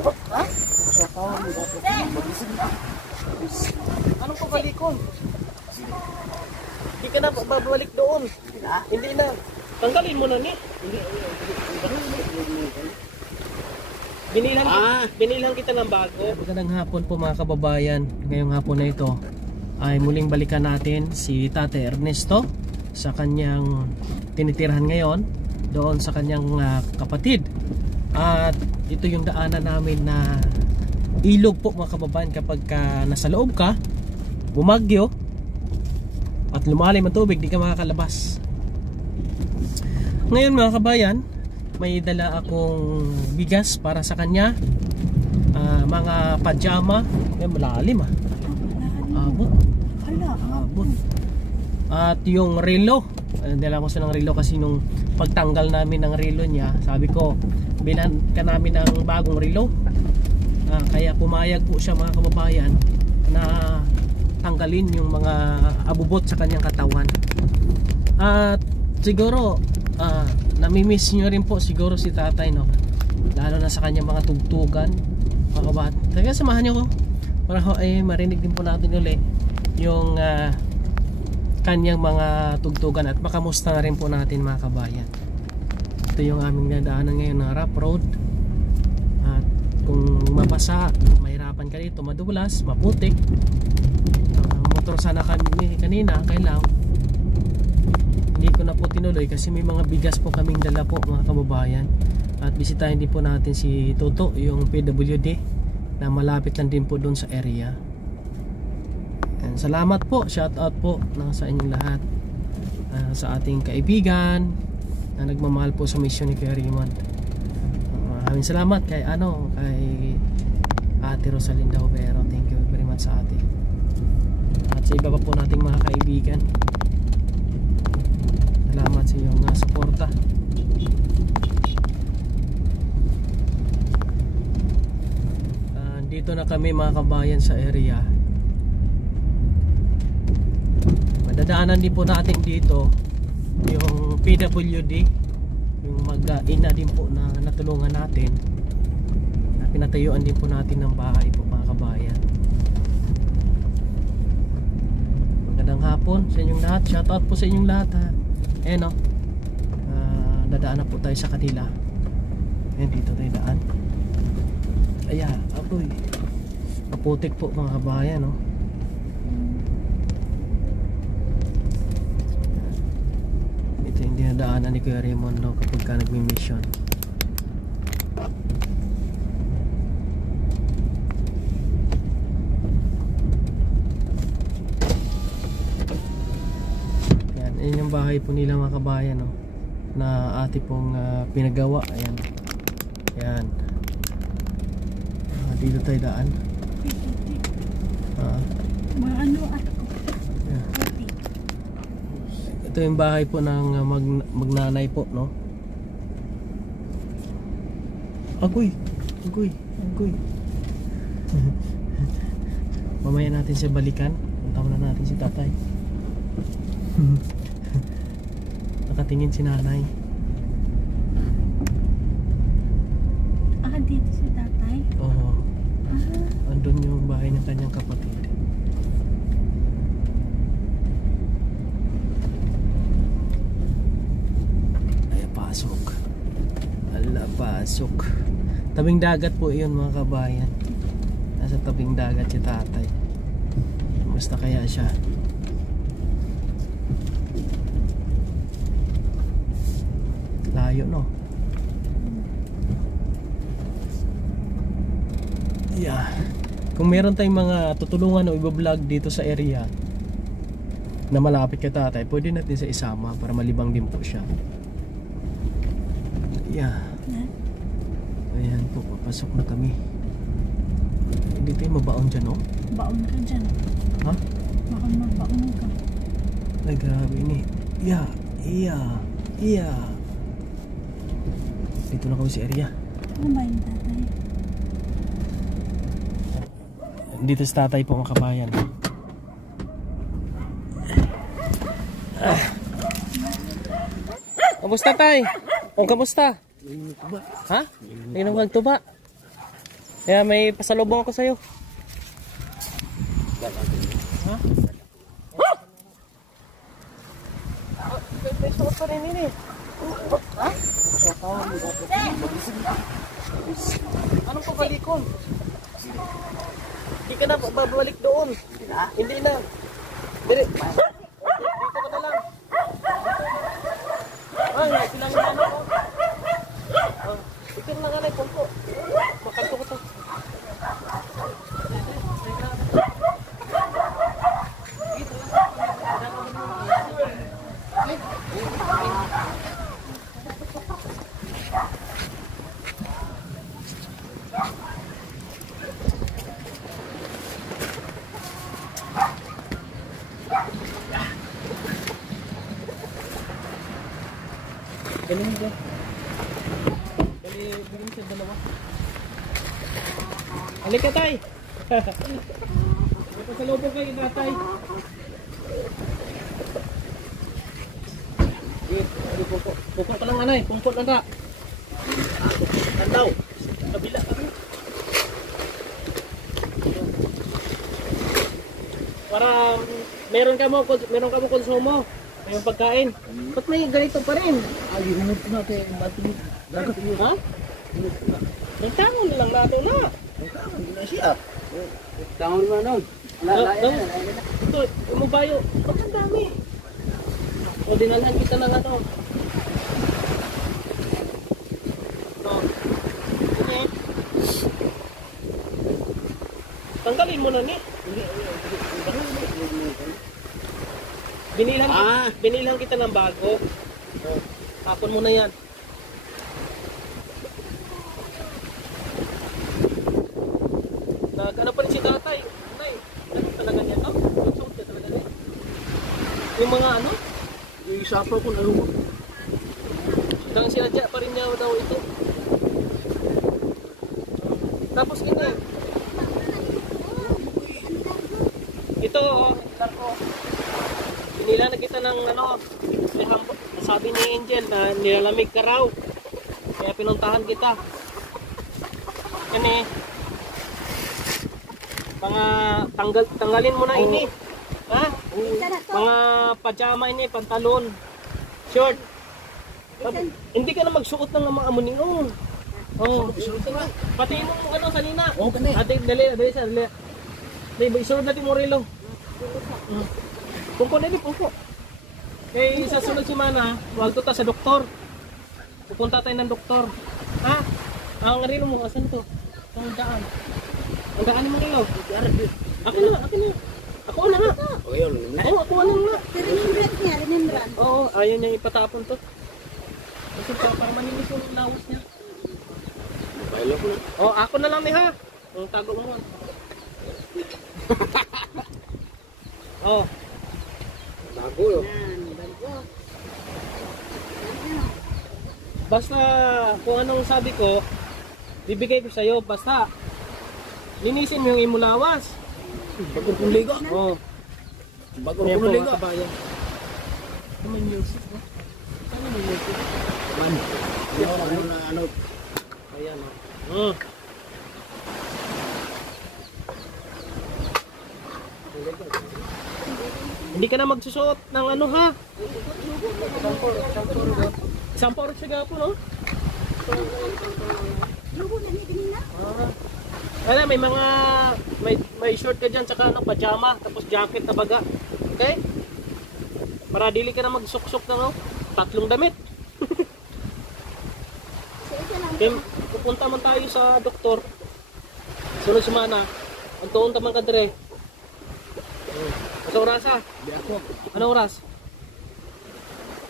Ha? Anong pabalikon? Hindi ka na babalik doon. Hindi na. Tanggalin mo na ni. Binilang kita ng bago. Magandang hapon po mga kababayan. Ngayong hapon na ito ay muling balikan natin si Tate Ernesto sa kanyang tinitirhan ngayon doon sa kanyang kapatid. At ito yung daanan namin na ilog po mga kababayan kapag nasa loob ka, bumagyo at lumalim ang tubig, di ka makakalabas. Ngayon mga kabayan, may dala akong bigas para sa kanya, mga pajama. Malalim abot. At yung relo, dala ko sa ng relo kasi nung pagtanggal namin ng relo niya, sabi ko bilhan ka namin ng bagong relo. Kaya pumayag po siya mga kababayan na tanggalin yung mga abubot sa kanyang katawan. At siguro namimiss nyo rin po siguro si tatay, no? Lalo na sa kanyang mga tugtugan mga kababayan. Kaya samahan nyo ko para marinig din po natin ulit yung kanyang mga tugtugan at makamusta na rin po natin mga kabayan. Ito yung aming nadaanan ngayon na rough road. At kung mabasa, mahirapan ka dito, madulas, maputik. Motor sana kami kanina, kailang hindi ko na po tinuloy kasi may mga bigas po kaming dala po mga kababayan. At bisitahin din po natin si Toto, yung PWD na malapit lang din po doon sa area. And salamat po, shout out po sa inyong lahat, sa ating kaibigan na nagmamahal po sa mission ni Kuya Raymond. Maraming salamat kay Ate Rosalinda Overo. Thank you very much sa ate. At sa iba pa po nating mga kaibigan, salamat sa iyong suporta. Dito na kami mga kabayan sa area. Madadaanan din po natin dito yung PWD, yung mag-ina din po na natulungan natin, na pinatayuan din po natin ng bahay po mga kabayan. Magandang hapon sa inyong lahat. Shout out po sa inyong lahat ha. No? Dadaan na po tayo sa kanila. Dito tayo daan. Apoy maputik po mga kabayan, no? Ito yung dinadaanan ni Kuya Raymond, no, kapag ka nagmi-mission. Yan yung bahay po nila mga kabayan, no, na ate pong pinagawa. Ayan. Yan. Dito tayo daan. Ito yung bahay po ng magnanay po, no? Agoy. Mamaya natin siya balikan. Punta na natin si tatay. Nakatingin si nanay. Dito si tatay? Oo. Andun yung bahay ng kanyang kapatid. Ay, pasok. Ala, pasok. Tabing dagat po yun mga kabayan. Nasa tabing dagat si tatay. Basta kaya siya. Layo, no? Kung meron tayong mga tutulungan o i-vlog dito sa area na malapit kay tatay, pwede natin sa isama para malibang din po siya. Ayan po, papasok na kami. Hindi tayo mabaon dyan, no? Baon ka dyan. Ha? Baka magbaon ka. Ay, grabe ini. Dito na kami sa area. Ano ba yung tatay? Dito sa tatay po mga kabayan. Kamusta tay? Kamusta? Ha? Tingnan mo magtuba. Kaya may pasalubong ako sa'yo. Ha? May suot pa rin yun eh. Ha? Anong pabalikon? Hindi ka na babalik doon. Hindi na. Dito ka na lang. Ay, silang yung ano ko. Ito na nga na, pulpo. Makanto ko to. Galing dyan. Galing siya dalawa. Halika tay! Ito sa lobo kayo tatay. Pukul ka lang anay. Pungkot lang ka. Tandaw. Kabila kami. Para meron ka mo konsumo. Yung pagkain. Ba't may ganito pa rin? Ay, hinunod ko na kayo. Dagat yun. Ha? Nagtangon lang nato na. Tangan, hindi na siya. Tangan mo nun. Ito, yung bayo. Ba't ang dami? O, dinalhan kita ng ano. Okay. Tanggalin mo na ni. Binilhan kita ng bago. Tapon mo na yan. Ano pa rin si tatay? Tay, ano talaga niya to? Suot ka talaga niya? Yung mga ano? Yung isapaw ko na lumot. Hanggang sinadya pa rin niya daw ito. Tapos ganyan. Ito, ko. Binila na kita ng ano, sabi ni Angel na nilalamig ka raw. Kaya pinuntahan kita. Yan eh. Mga tanggalin mo na ini. Ha? Mga pajama ini, pantalon, short. Hindi ka na magsuot ng mga amunion. Oh. Pati mo ano sanina. Oo, kanina. Ate, dali. Dali, isunod natin mo relo. Pungko na din, pungko. Eh, sa sunod semana, huwag to ta sa doktor. Pupunta tayo ng doktor. Ha? Ang relo mo, asan to? Ang daan. Ang daan mo relo. Ako na. Ako na nga. O yun. Oo, ako na nga. Remembrance. Oo, ayaw niya ipatapon to. Kasi para manilis yung lawas niya. Bailo ko na. Oh, ako na lang ni ha. Ang tago mo. Oh. Bago yun. Basta kung anong sabi ko, bibigay ko sa'yo. Basta linisin mo yung imulawas. Bago kong liga. Oh. Bago Ayan po, kong liga. mga kabayan. Ano may music no? Ano may music? Man. Ano. Ayan oh. Hindi ka na magsusuot ng ano ha? Isang porot siya po no? Wala, may mga may short ka dyan tsaka ano, pajama tapos jacket na baga. Okay? Para dili ka na magsuksok ng no? 3 damit. Okay, pupunta man tayo sa doktor. Sunod semana. Ang tuon tamang kadre. Sa oras ha? Di ako. Ano oras?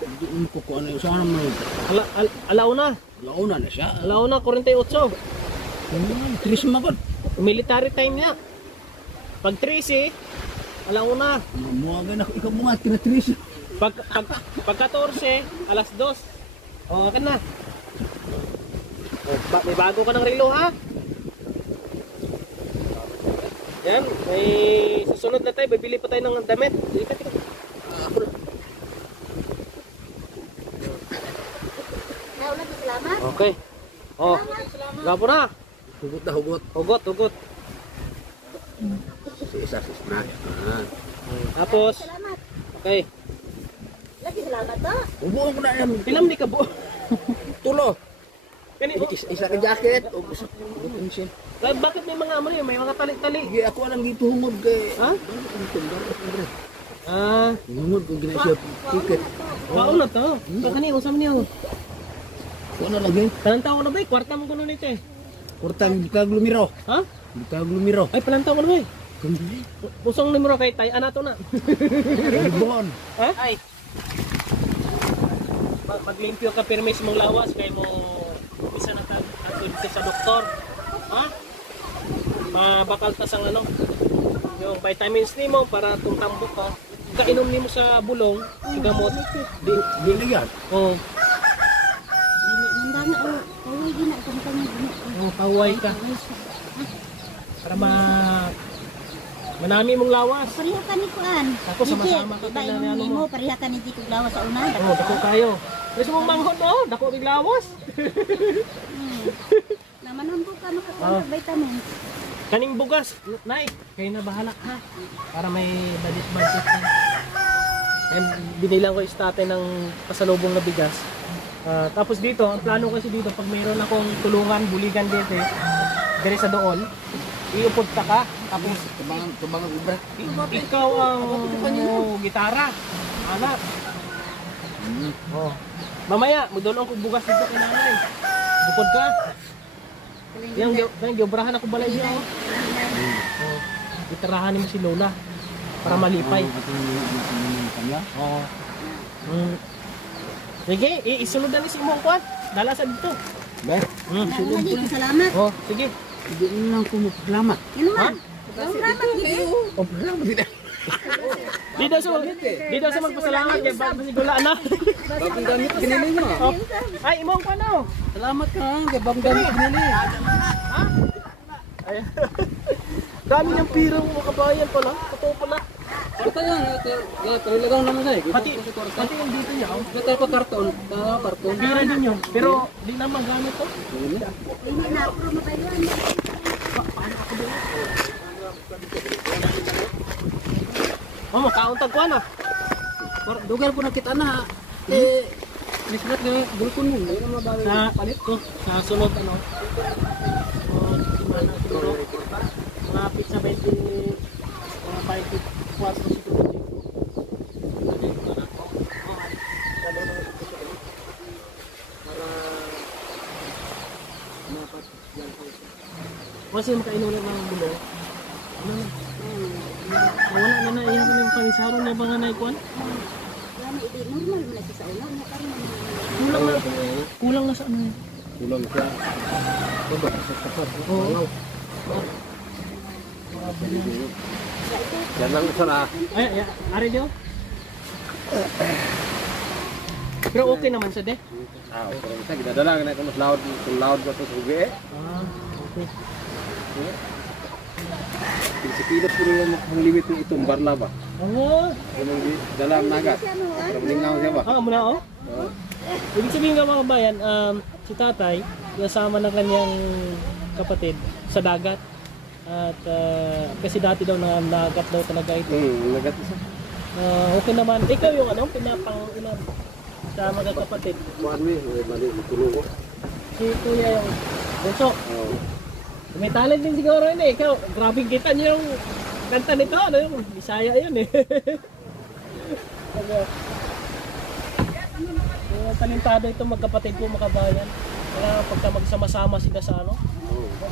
Hindi ko ano yung sana mo. Alauna. Launa na siya. Alauna, 48. Tris mapad. Military time niya. Pag 13, alauna. Muwagan ako. Ikaw mga tinatris. Pag 14, alas 2. O, akin na. May bago ka ng relo ha? Yan, may susunod na tayo. Bibili pa tayo ng damit. Tika. Ako na. Salamat. Okay. Oh, gabo na. Hugot na hugot. Hugot. Si isa si snack. Ah. Tapos, Salamat. okay. Lagi salamat to. Ubuan ko na yan. Pilam di ka buo. Tulo. Kani, Isa ka jacket. Ubuan siya. bakit may mga ano yun? May mga tali-tali. Sige, ako alang dito hungod kay... Ha? Ah, Hungod kung gina siya ticket. pauna to. Kani, usam niyo. Ako na lagi. Palantaw ko na ba? Kwarta mo kuno nito eh. Kurtang bukag lumiro. Ha? Bukag lumiro. Ay, palantaw ko na ba? Kundi. Pusong numero kay tay anato na. Libon. Ha? Ay. Maglimpyo ka permis mong lawas kay mo isa na tag sa doktor. Ha? Mabakal ta sang ano. Yung vitamins nimo para tumtambok ka. Kainom nimo sa bulong, sa gamot. Dili yan. Oh, Nandana o. Kaway gina kung kami gina. oh paway ka para manami mong lawas. Pareha ka ni Kuan. Ako, sama-sama ka Iba na, yung ano mo. nimo, pareha ka ni Tito Glawa sa una. Oh, dako kayo. Gusto mong manghod oh, dako big lawas. Namanon ko ka makakuha Ah. ng vitamins. Kaning bugas, nay, kayo na bahala ha. Para may budget na. And binilang ko istate ng pasalubong na bigas. Tapos dito, ang plano kasi dito, pag mayroon akong tulungan, buligan dito, dire sa doon, iupod ka, tapos Tubangan ubra. ikaw ang gitara, anak. Oh. Mamaya, magdulong ko bugas dito kay nanay. Bukod ka. Yang giobrahan ako balay niya. Oh. Itarahan mo si Lola para malipay. Oh. Sige, isunod na ni si imong kwan. Dala sa dito. Be. Lagi ko salamat. Oh, sige. Hindi lang ko magpaglamat. Yun man. Salamat dito. O programa sila. Di daw sa magpasalamat kay bago si Lola na. Bagong gamit kinili mo. Oh. Ay, imong kwan oh. Salamat ka kay bagong gamit kinili. Ha? Ay. Dami niyang pira mo makabayan pala. Totoo pala. Ito yan. Talagang naman na eh. Pati yung dito niya. Oh. Ito pa karton. Karton. Pira din yun. Pero di na magamit to. Hindi na ako mabayuan. Oh, makauntag ko na. Dugar ko nakita na. Nisrat na bulkon mo. Ayun ang mabalik. Sa palit ko. Sa sunod ano. Oh, timana siguro. Malapit sa 20. Mga 24 siguro. Kasi makainulan ng bulong. Ano na? Wala na na iyan ng pangisaro na ba nga na ikuan? Wala na hindi normal mo na siya sa una. Kulang na. Kulang na sa ano. Kulang siya. Diba? Sa tapat. Oo. Yan lang isa na. Ay, ari dio. Pero okay naman sa de. Okay. Kita ginadala na mas loud. Kung loud ba ito sa hugi eh. Okay. Pilipinas po rin ang limit ng itong barla ba? Oo. Yung dala ang naga. Para malingaw siya ba? Ah, muna oh. Oo. Ibig sabihin nga mga kabayan, si tatay, kasama ng kanyang kapatid sa dagat. At kasi dati daw nagagat daw talaga ito. Nagat isa. Okay naman. Ikaw yung ano, pinapang-ulan sa mga kapatid. Kuhaan mo mali, tulong ko. Si Kuya yung bunso. Oo. May talent din siguro yun eh. Ikaw, grabe kita niyo yung kanta nito. Ano yung Bisaya yun eh. Talentado ito magkapatid ko, makabayan. Kaya pagka magsama-sama sila sa ano,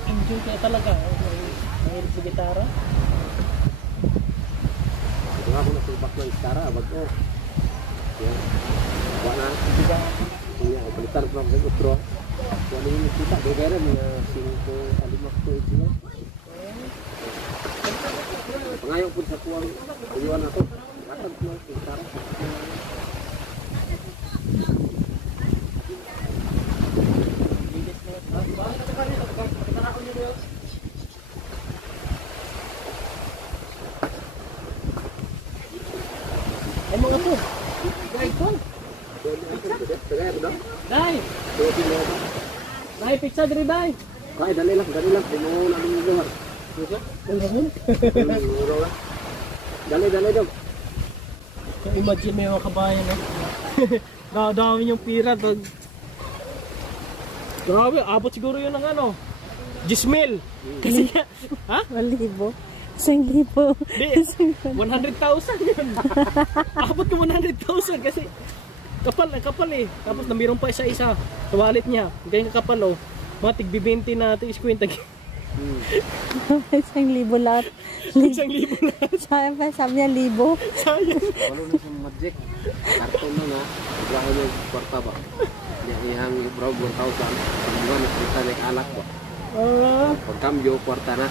enjoy kaya talaga. Mahilig sa gitara. Ito nga ako nasubak ng gitara, abag ko. Yan. Kuha na. Iya, palitan ko ng utro. Kuha na yung kita, gagara mga 5 alimak ko ito lang. Pangayon po sa kuwang uyuan na to. Matag ko ng gitara. Ay mga to. Guys, ko. Dai. Dai, pizza diri bay. Kaya dali lang. Di mo namin yung lugar. Muraw lang. Dali dog. So, imagine mo yung mga kabayan, no? Dami yung pira. Grabe, abot siguro yun ng ano, 10,000. Kasi, ha? 1,000. 1,000. Di, 100,000 yun. Abot ko 100,000 kasi kapal eh. Tapos namiron pa isa-isa sa wallet niya. Ganyan kakapal oh. Mga tig-20 na ito is kwenta. 1,000 lahat. 1,000 lahat. Sabi niya 1,000. Sayang. Wala na sa magic. Karton na na. Ibrahim yung kwarta ba? Yang ibrahim 1,000. Pagbuhan, kita na alak ba? Pagkambyo, kwarta na.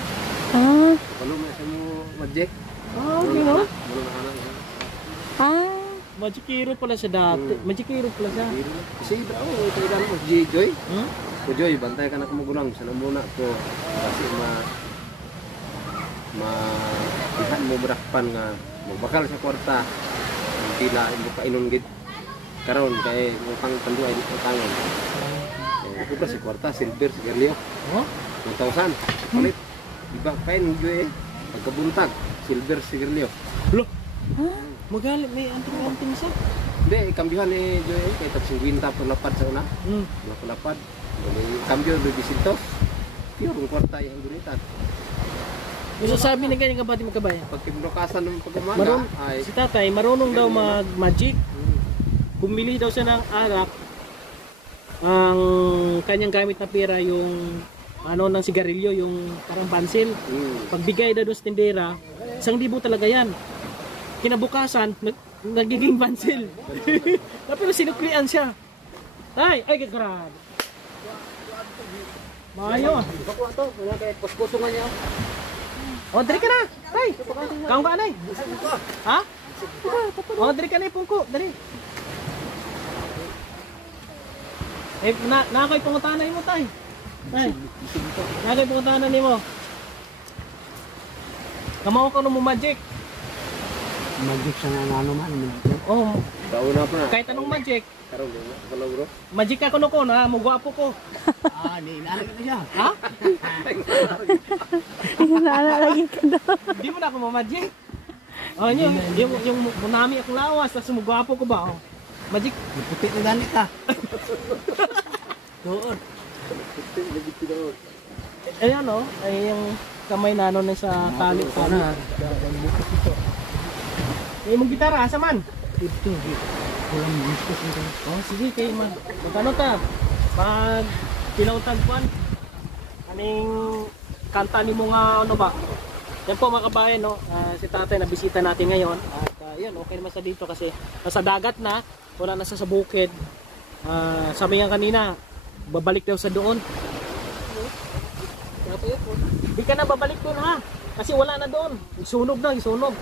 Wala na sa mo magic. Okay no? Wala na anak. Magic hero pala siya dati. Magic hero pala siya. Kasi Ibrahim, ito ilan mo. Joy. O Joy, bantay ka na kumugulang. Sana muna ko. Kasi ihan mo berakpan nga magbakal sa kwarta ang pila mo kainon gid karon kay utang panduay di utangan ko pa si kwarta silver sigarilyo 1,000 palit iba kain Joy pagkabuntag silver sigarilyo lo magalit may anting siya hindi kambyuhan ni Joy kay tag 50 per lapad sa una lapad kambyo 200 pure kwarta yang gunitan. Yung sabi na ganyan kabati mo kabayan. Pag kinrokasan ng pag-umaga ay... Si tatay, marunong daw mag-magic. Bumili daw siya ng arak. Ang kanyang gamit na pera, yung ano ng sigarilyo, yung parang bansil. Pagbigay daw doon sa tindera, 1,000 talaga yan. Kinabukasan, nagiging bansil. Pero sinuklian siya. Tay, ay kakarad. Mayo. Bakuha to, wala kay puspusungan niya. Oh, dali ka na! Tay! Kaong ba, anay? Ha? Oh, dali ka na, pungko. Dali. Eh, nakakay pangutanan mo, tay. Tay. Nakakay pangutanan mo. Kamaw ka mo magic. Magic sa nga ano man. Oh. Kauna pa na. Kahit anong magic. Karon din, kalau bro. Magic ka kuno ko, na mugwapo ko. Ni narik na siya. Ha? Lagi ka daw. Hindi mo na ako ma-magic. Oh, yung munami akong lawas, tapos mugwapo ko ba? Oh. Magic. Puti na ganit ka. Doon. Puti na dito doon. Ayan oh, ay yung kamay na ano na sa kalit ko na. Eh, mong gitara, asa man? Ito. Walang gusto nito. Oh, sige kay man. Ano ta? Pag pinawtagpuan. Aning kanta ni mo nga ano ba? Yan po mga kabayan, no? Si tatay na bisita natin ngayon. At yun, okay naman sa dito kasi nasa dagat na, wala na sa bukid. Sabi niya kanina, babalik daw sa doon. Di ka na babalik doon ha. Kasi wala na doon. Isunog na, isunog.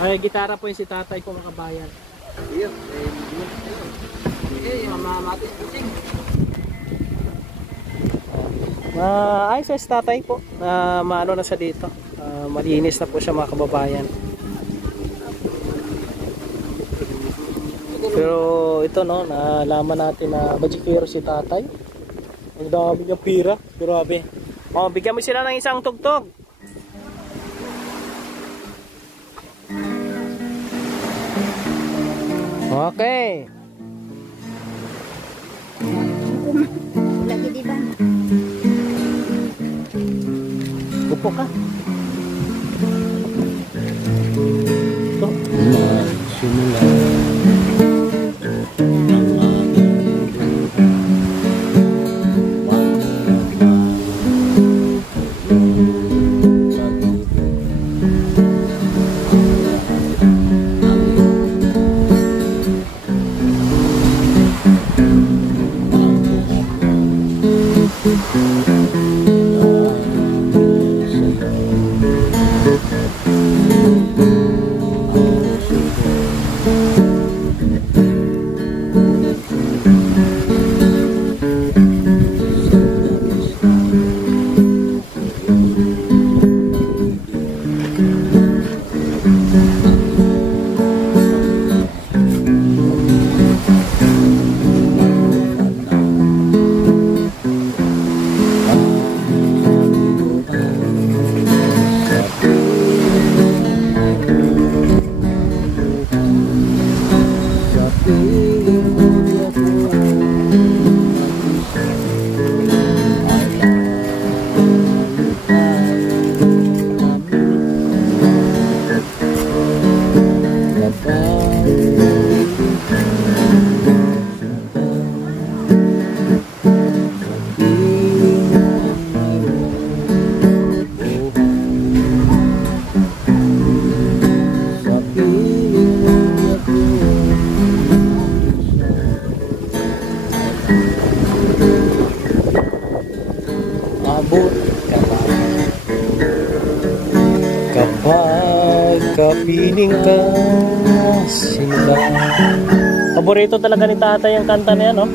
Ay, gitara po yung si tatay ko mga kabayan. Iya, mamatis kucing. Ayos sa tatay po. Maano na siya dito. Malinis na po siya mga kababayan. Pero ito no, nalaman natin na bajikero si tatay. Ang dami niyang pira. Grabe. Oh, bigyan mo sila ng isang tugtog. Okay. Lagi di ba? Upo ka. Ito. Simula. malambot kapag kapiling ka sila. Paborito talaga ni tatay ang kanta na yan, no?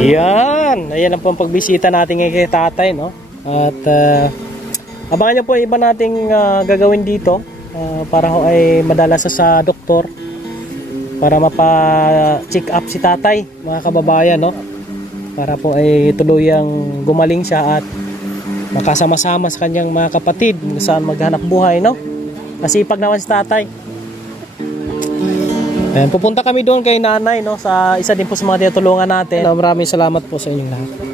Yan, ayan ang pagbisita natin kay tatay, no? At abangan nyo po yung iba nating gagawin dito para ho ay madala sa doktor para mapa-check up si tatay, mga kababayan, no? Para po ay tuluyang gumaling siya at makasama-sama sa kanyang mga kapatid kung saan maghanap buhay, no? Masipag naman si tatay. Ayan, pupunta kami doon kay nanay, no? Sa isa din po sa mga tinutulungan natin. Maraming salamat po sa inyong lahat.